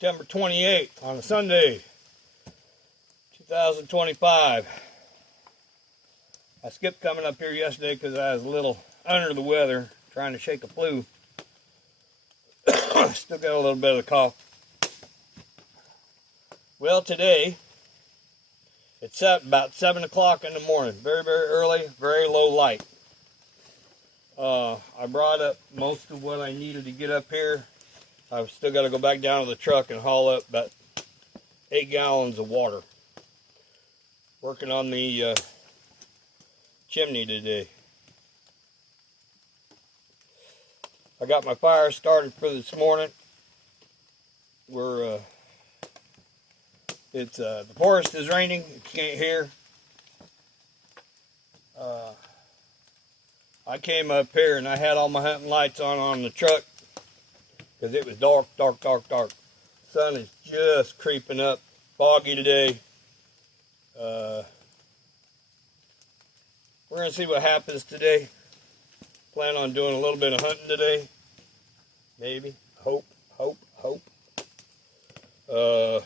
September 28th on a Sunday, 2025. I skipped coming up here yesterday because I was a little under the weather, trying to shake a flu. Still got a little bit of the cough. Well, today, it's about 7 o'clock in the morning. Very, very early, very low light. I brought up most of what I needed to get up here. I've still got to go back down to the truck and haul up about 8 gallons of water. Working on the chimney today. I got my fire started for this morning. The forest is raining. You can't hear. I came up here and I had all my hunting lights on the truck because it was dark. Sun is just creeping up. Foggy today. We're going to see what happens today. Plan on doing a little bit of hunting today. Maybe. Hope. But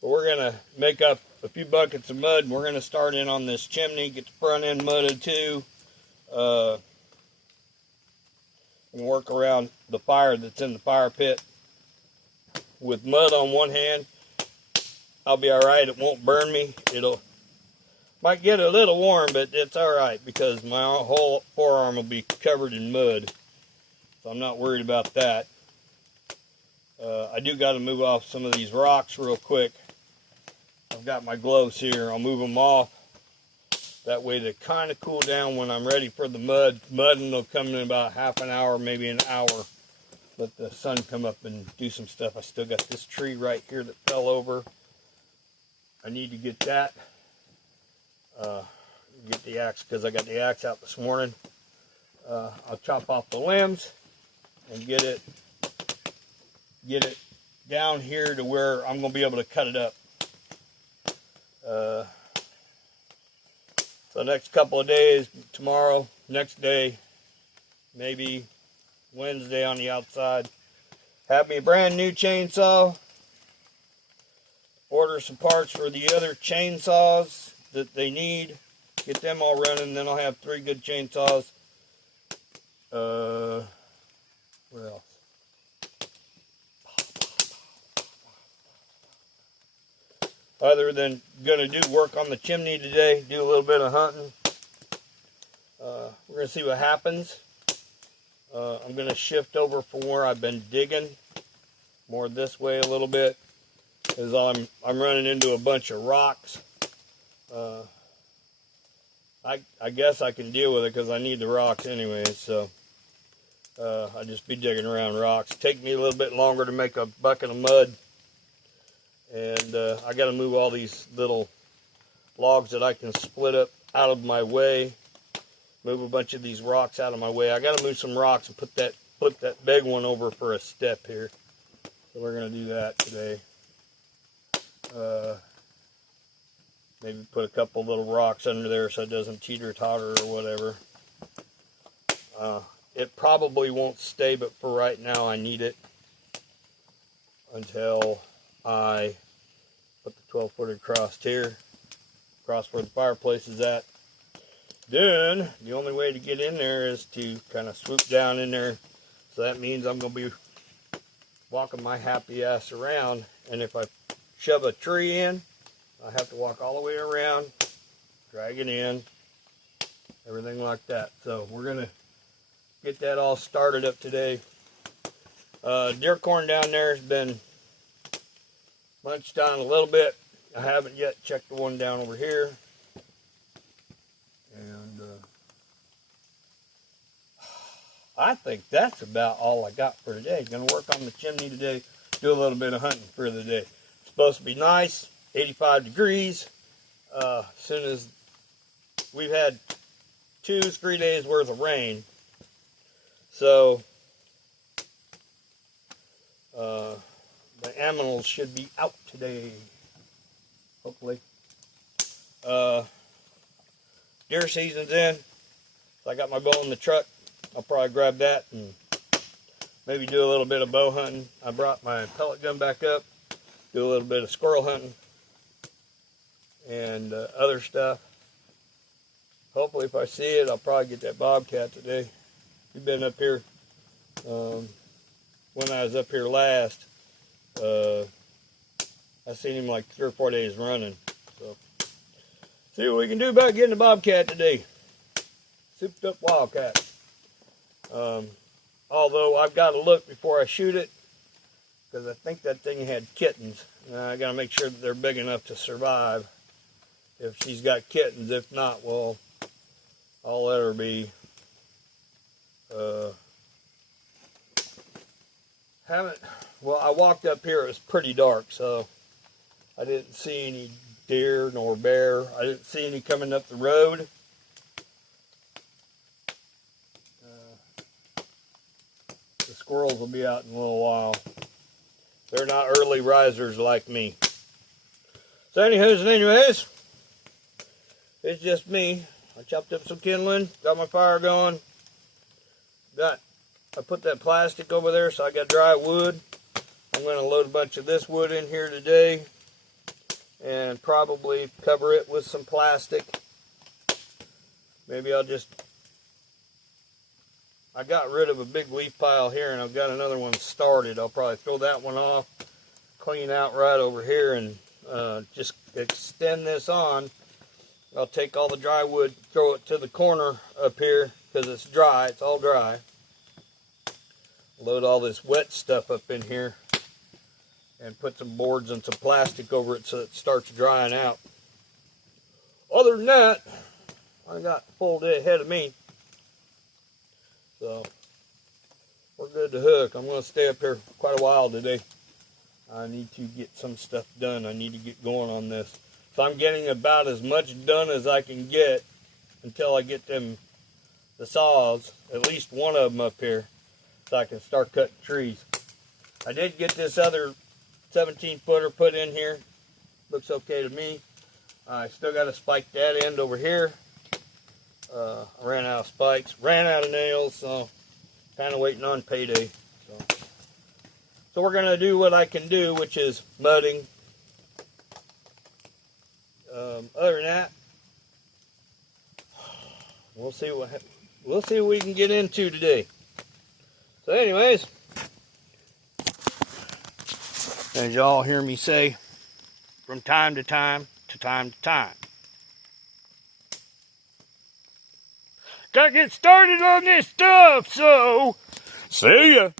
we're going to make up a few buckets of mud. And we're going to start in on this chimney. Get the front end mudded too. And work around the fire that's in the fire pit. With mud on one hand, I'll be alright. It won't burn me. Might get a little warm, but it's alright because my whole forearm will be covered in mud. So I'm not worried about that. I do got to move off some of these rocks real quick. I've got my gloves here. I'll move them off. That way they kind of cool down when I'm ready for the mud. Mudding will come in about half an hour, maybe an hour. Let the sun come up and do some stuff. I still got this tree right here that fell over. I need to get that. Get the axe because I got the axe out this morning. I'll chop off the limbs and get it down here to where I'm going to be able to cut it up. So next couple of days, tomorrow, next day, maybe Wednesday on the outside, have me a brand new chainsaw. Order some parts for the other chainsaws that they need. Get them all running, then I'll have 3 good chainsaws. What else? Other than gonna do work on the chimney today, do a little bit of hunting. We're gonna see what happens. I'm gonna shift over from where I've been digging, more this way a little bit, because I'm running into a bunch of rocks. I guess I can deal with it because I need the rocks anyway, so I'll just be digging around rocks. Take me a little bit longer to make a bucket of mud, and I got to move all these little logs that I can split up out of my way. Move a bunch of these rocks out of my way. I got to move some rocks and put that big one over for a step here. So we're going to do that today. Maybe put a couple little rocks under there so it doesn't teeter-totter or whatever. It probably won't stay, but for right now I need it until I put the 12-footer across here, across where the fireplace is at. Then the only way to get in there is to kind of swoop down in there. So that means I'm going to be walking my happy ass around, and if I shove a tree in, I have to walk all the way around, drag it in, everything like that. So we're going to get that all started up today. Deer corn down there has been munched down a little bit. I haven't yet checked the one down over here. And I think that's about all I got for today. Going to work on the chimney today, do a little bit of hunting for the day. It's supposed to be nice. 85 degrees. As soon as we've had 2-3 days worth of rain, so the animals should be out today, hopefully. Deer season's in, so I got my bow in the truck. I'll probably grab that and maybe do a little bit of bow hunting. I brought my pellet gun back up, do a little bit of squirrel hunting and other stuff. Hopefully if I see it, I'll probably get that bobcat today. He's been up here, when I was up here last, I seen him like 3 or 4 days running. So, see what we can do about getting the bobcat today. Souped up wildcat. Although I've got to look before I shoot it, because I think that thing had kittens. I got to make sure that they're big enough to survive. If she's got kittens, if not, well, I'll let her be. Well, I walked up here, it was pretty dark, so I didn't see any deer nor bear. I didn't see any coming up the road. The squirrels will be out in a little while. They're not early risers like me. So anyways, it's just me. I chopped up some kindling, got my fire going. I put that plastic over there, so I got dry wood. I'm going to load a bunch of this wood in here today and probably cover it with some plastic. Maybe I got rid of a big leaf pile here and I've got another one started. I'll probably throw that one off, clean out right over here, and just extend this on. I'll take all the dry wood, throw it to the corner up here because it's dry, it's all dry. Load all this wet stuff up in here and put some boards and some plastic over it so it starts drying out. Other than that, I got a full day ahead of me. So, we're good to hook. I'm going to stay up here quite a while today. I need to get some stuff done. I need to get going on this. So I'm getting about as much done as I can get until I get the saws, at least one of them up here, so I can start cutting trees. I did get this other 17-footer put in here. Looks okay to me. I still got to spike that end over here. I ran out of spikes, ran out of nails, so kind of waiting on payday. So we're going to do what I can do, which is mudding. Other than that, we'll see what we can get into today. So anyways, as y'all hear me say from time to time, gotta get started on this stuff, so see ya.